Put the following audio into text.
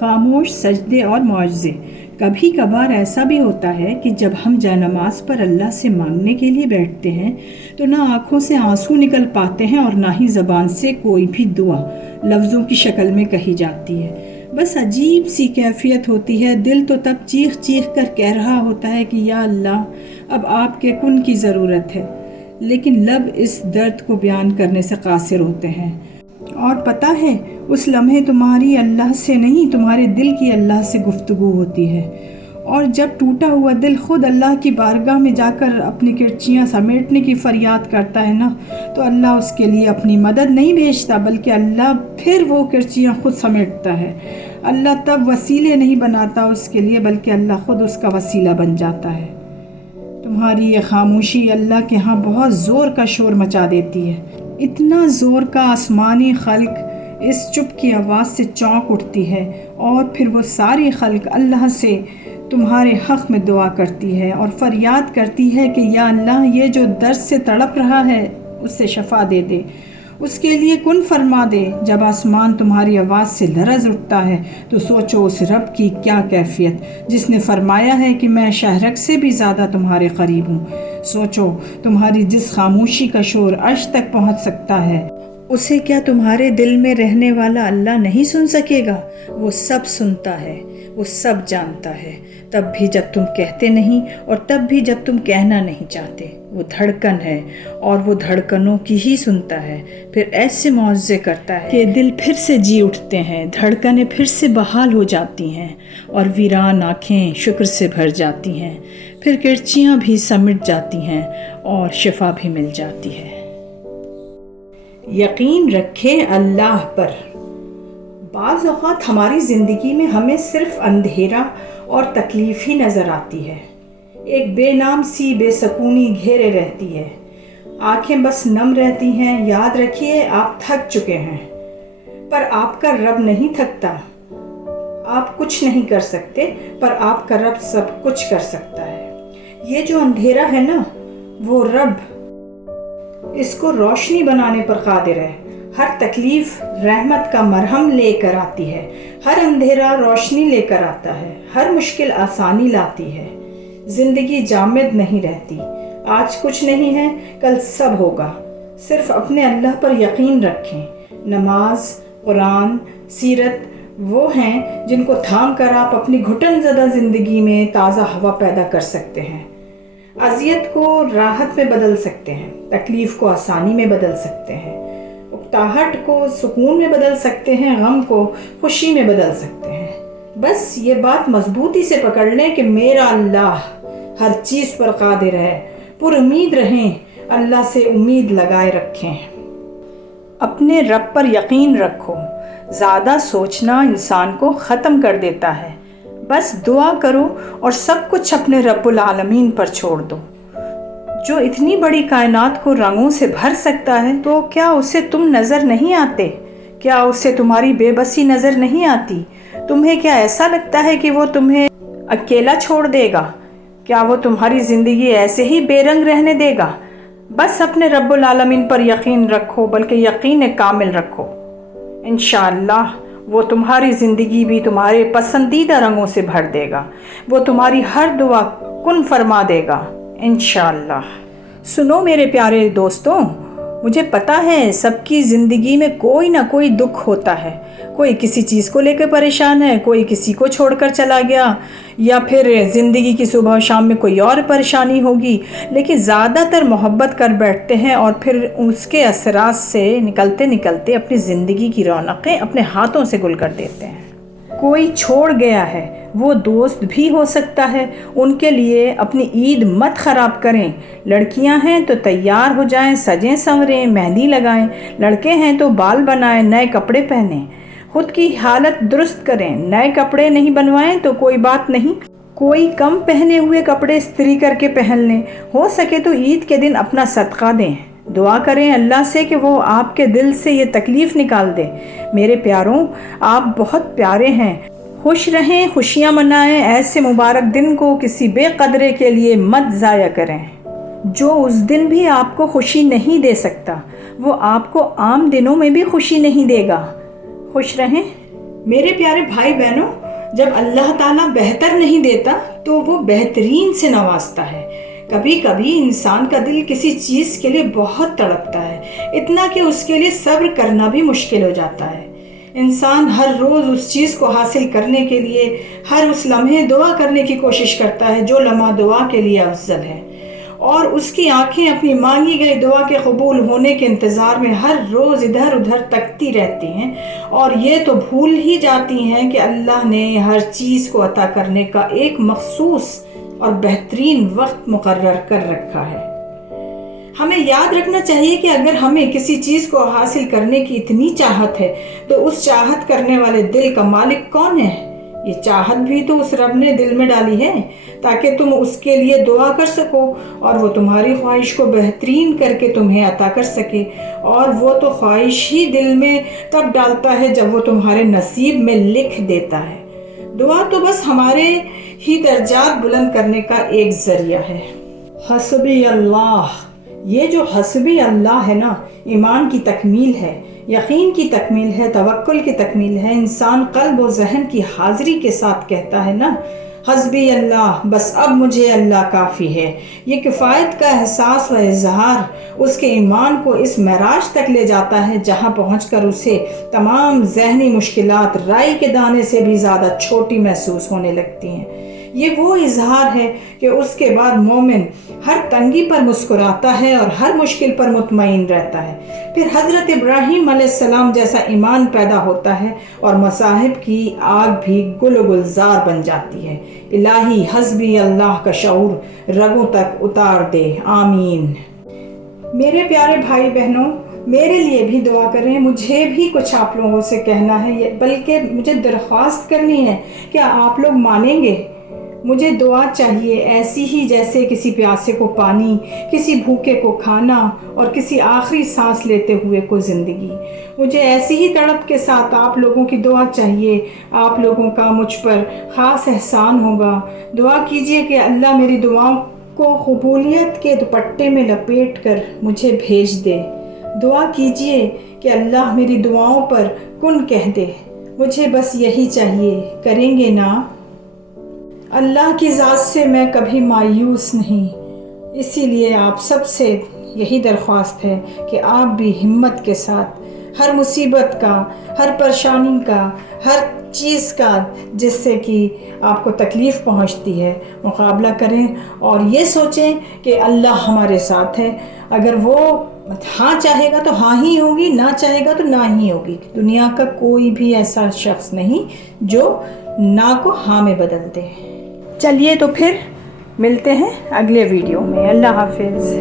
خاموش سجدے اور معجزے۔ کبھی کبھار ایسا بھی ہوتا ہے کہ جب ہم جائے نماز پر اللہ سے مانگنے کے لیے بیٹھتے ہیں تو نہ آنکھوں سے آنسو نکل پاتے ہیں اور نہ ہی زبان سے کوئی بھی دعا لفظوں کی شکل میں کہی جاتی ہے۔ بس عجیب سی کیفیت ہوتی ہے، دل تو تب چیخ چیخ کر کہہ رہا ہوتا ہے کہ یا اللہ اب آپ کے کن کی ضرورت ہے، لیکن لب اس درد کو بیان کرنے سے قاصر ہوتے ہیں۔ اور پتہ ہے اس لمحے تمہاری اللہ سے نہیں، تمہارے دل کی اللہ سے گفتگو ہوتی ہے، اور جب ٹوٹا ہوا دل خود اللہ کی بارگاہ میں جا کر اپنی کرچیاں سمیٹنے کی فریاد کرتا ہے نا، تو اللہ اس کے لیے اپنی مدد نہیں بھیجتا، بلکہ اللہ پھر وہ کرچیاں خود سمیٹتا ہے۔ اللہ تب وسیلے نہیں بناتا اس کے لیے، بلکہ اللہ خود اس کا وسیلہ بن جاتا ہے۔ تمہاری یہ خاموشی اللہ کے ہاں بہت زور کا شور مچا دیتی ہے، اتنا زور کا آسمانی خلق اس چپ کی آواز سے چونک اٹھتی ہے، اور پھر وہ ساری خلق اللہ سے تمہارے حق میں دعا کرتی ہے اور فریاد کرتی ہے کہ یا اللہ یہ جو درد سے تڑپ رہا ہے اسے شفا دے دے، اس کے لیے کن فرما دے۔ جب آسمان تمہاری آواز سے لرز اٹھتا ہے تو سوچو اس رب کی کیا کیفیت جس نے فرمایا ہے کہ میں شہرک سے بھی زیادہ تمہارے قریب ہوں۔ سوچو تمہاری جس خاموشی کا شور عرش تک پہنچ سکتا ہے، اسے کیا تمہارے دل میں رہنے والا اللہ نہیں سن سکے گا؟ وہ سب سنتا ہے، وہ سب جانتا ہے، تب بھی جب تم کہتے نہیں اور تب بھی جب تم کہنا نہیں چاہتے۔ وہ دھڑکن ہے اور وہ دھڑکنوں کی ہی سنتا ہے، پھر ایسے معجزے کرتا ہے کہ دل پھر سے جی اٹھتے ہیں، دھڑکنیں پھر سے بحال ہو جاتی ہیں اور ویران آنکھیں شکر سے بھر جاتی ہیں، پھر کرچیاں بھی سمٹ جاتی ہیں اور شفا بھی مل جاتی ہے۔ یقین رکھے اللہ پر۔ بعض اوقات ہماری زندگی میں ہمیں صرف اندھیرا اور تکلیف ہی نظر آتی ہے، ایک بے نام سی بے سکونی گھیرے رہتی ہے، آنکھیں بس نم رہتی ہیں۔ یاد رکھیے آپ تھک چکے ہیں، پر آپ کا رب نہیں تھکتا۔ آپ کچھ نہیں کر سکتے، پر آپ کا رب سب کچھ کر سکتا ہے۔ یہ جو اندھیرا ہے نا، وہ رب اس کو روشنی بنانے پر قادر ہے۔ ہر تکلیف رحمت کا مرہم لے کر آتی ہے، ہر اندھیرا روشنی لے کر آتا ہے، ہر مشکل آسانی لاتی ہے۔ زندگی جامد نہیں رہتی، آج کچھ نہیں ہے کل سب ہوگا۔ صرف اپنے اللہ پر یقین رکھیں۔ نماز، قرآن، سیرت وہ ہیں جن کو تھام کر آپ اپنی گھٹن زدہ زندگی میں تازہ ہوا پیدا کر سکتے ہیں، اذیت کو راحت میں بدل سکتے ہیں، تکلیف کو آسانی میں بدل سکتے ہیں، اکتاہٹ کو سکون میں بدل سکتے ہیں، غم کو خوشی میں بدل سکتے ہیں۔ بس یہ بات مضبوطی سے پکڑ لیں کہ میرا اللہ ہر چیز پر قادر ہے۔ پر امید رہیں، اللہ سے امید لگائے رکھیں۔ اپنے رب پر یقین رکھو۔ زیادہ سوچنا انسان کو ختم کر دیتا ہے۔ بس دعا کرو اور سب کچھ اپنے رب العالمین پر چھوڑ دو، جو اتنی بڑی کائنات کو رنگوں سے بھر سکتا ہے۔ تو کیا اسے تم نظر نہیں آتے؟ کیا اسے تمہاری بے بسی نظر نہیں آتی؟ تمہیں کیا ایسا لگتا ہے کہ وہ تمہیں اکیلا چھوڑ دے گا؟ کیا وہ تمہاری زندگی ایسے ہی بے رنگ رہنے دے گا؟ بس اپنے رب العالمین پر یقین رکھو، بلکہ یقین کامل رکھو۔ انشاءاللہ وہ تمہاری زندگی بھی تمہارے پسندیدہ رنگوں سے بھر دے گا، وہ تمہاری ہر دعا کن فرما دے گا انشاءاللہ۔ سنو میرے پیارے دوستوں، مجھے پتہ ہے سب کی زندگی میں کوئی نہ کوئی دکھ ہوتا ہے، کوئی کسی چیز کو لے کے پریشان ہے، کوئی کسی کو چھوڑ کر چلا گیا، یا پھر زندگی کی صبح و شام میں کوئی اور پریشانی ہوگی، لیکن زیادہ تر محبت کر بیٹھتے ہیں اور پھر اس کے اثرات سے نکلتے نکلتے اپنی زندگی کی رونقیں اپنے ہاتھوں سے گل کر دیتے ہیں۔ کوئی چھوڑ گیا ہے، وہ دوست بھی ہو سکتا ہے، ان کے لیے اپنی عید مت خراب کریں۔ لڑکیاں ہیں تو تیار ہو جائیں، سجیں سنوریں، مہندی لگائیں، لڑکے ہیں تو بال بنائیں، نئے کپڑے پہنیں، خود کی حالت درست کریں۔ نئے کپڑے نہیں بنوائیں تو کوئی بات نہیں، کوئی کم پہنے ہوئے کپڑے استری کر کے پہن لیں، ہو سکے تو عید کے دن اپنا صدقہ دیں۔ دعا کریں اللہ سے کہ وہ آپ کے دل سے یہ تکلیف نکال دے۔ میرے پیاروں، آپ بہت پیارے ہیں، خوش رہیں، خوشیاں منائیں، ایسے مبارک دن کو کسی بے قدرے کے لیے مت ضائع کریں۔ جو اس دن بھی آپ کو خوشی نہیں دے سکتا، وہ آپ کو عام دنوں میں بھی خوشی نہیں دے گا۔ خوش رہیں۔ میرے پیارے بھائی بہنوں، جب اللہ تعالیٰ بہتر نہیں دیتا تو وہ بہترین سے نوازتا ہے۔ کبھی کبھی انسان کا دل کسی چیز کے لیے بہت تڑپتا ہے، اتنا کہ اس کے لیے صبر کرنا بھی مشکل ہو جاتا ہے۔ انسان ہر روز اس چیز کو حاصل کرنے کے لیے ہر اس لمحے دعا کرنے کی کوشش کرتا ہے جو لمحہ دعا کے لیے افضل ہے، اور اس کی آنکھیں اپنی مانگی گئی دعا کے قبول ہونے کے انتظار میں ہر روز ادھر ادھر تکتی رہتی ہیں، اور یہ تو بھول ہی جاتی ہیں کہ اللہ نے ہر چیز کو عطا کرنے کا ایک مخصوص اور بہترین وقت مقرر کر رکھا ہے۔ ہمیں یاد رکھنا چاہیے کہ اگر ہمیں کسی چیز کو حاصل کرنے کی اتنی چاہت ہے تو اس چاہت کرنے والے دل کا مالک کون ہے؟ یہ چاہت بھی تو اس رب نے دل میں ڈالی ہے تاکہ تم اس کے لیے دعا کر سکو، اور وہ تمہاری خواہش کو بہترین کر کے تمہیں عطا کر سکے، اور وہ تو خواہش ہی دل میں تب ڈالتا ہے جب وہ تمہارے نصیب میں لکھ دیتا ہے۔ دعا تو بس ہمارے ہی درجات بلند کرنے کا ایک ذریعہ ہے۔ حسبی اللہ، یہ جو حسبی اللہ ہے نا، ایمان کی تکمیل ہے، یقین کی تکمیل ہے، توکل کی تکمیل ہے۔ انسان قلب و ذہن کی حاضری کے ساتھ کہتا ہے نا، حسبی اللہ، بس اب مجھے اللہ کافی ہے۔ یہ کفایت کا احساس و اظہار اس کے ایمان کو اس معراج تک لے جاتا ہے جہاں پہنچ کر اسے تمام ذہنی مشکلات رائی کے دانے سے بھی زیادہ چھوٹی محسوس ہونے لگتی ہیں۔ یہ وہ اظہار ہے کہ اس کے بعد مومن ہر تنگی پر مسکراتا ہے اور ہر مشکل پر مطمئن رہتا ہے۔ پھر حضرت ابراہیم علیہ السلام جیسا ایمان پیدا ہوتا ہے اور مصاحب کی آگ بھی گل و گلزار بن جاتی ہے۔ الہی حسبی اللہ کا شعور رگوں تک اتار دے، آمین۔ میرے پیارے بھائی بہنوں، میرے لیے بھی دعا کریں۔ مجھے بھی کچھ آپ لوگوں سے کہنا ہے، بلکہ مجھے درخواست کرنی ہے۔ کیا آپ لوگ مانیں گے؟ مجھے دعا چاہیے ایسی ہی جیسے کسی پیاسے کو پانی، کسی بھوکے کو کھانا، اور کسی آخری سانس لیتے ہوئے کو زندگی۔ مجھے ایسی ہی تڑپ کے ساتھ آپ لوگوں کی دعا چاہیے۔ آپ لوگوں کا مجھ پر خاص احسان ہوگا۔ دعا کیجئے کہ اللہ میری دعاؤں کو قبولیت کے دوپٹے میں لپیٹ کر مجھے بھیج دے۔ دعا کیجئے کہ اللہ میری دعاؤں پر کن کہہ دے۔ مجھے بس یہی چاہیے، کریں گے نا؟ اللہ کی ذات سے میں کبھی مایوس نہیں، اسی لیے آپ سب سے یہی درخواست ہے کہ آپ بھی ہمت کے ساتھ ہر مصیبت کا، ہر پریشانی کا، ہر چیز کا جس سے کہ آپ کو تکلیف پہنچتی ہے مقابلہ کریں، اور یہ سوچیں کہ اللہ ہمارے ساتھ ہے۔ اگر وہ ہاں چاہے گا تو ہاں ہی ہوگی، نہ چاہے گا تو نہ ہی ہوگی۔ دنیا کا کوئی بھی ایسا شخص نہیں جو نہ کو ہاں میں بدل دے۔ چلیے تو پھر ملتے ہیں اگلے ویڈیو میں۔ اللہ حافظ۔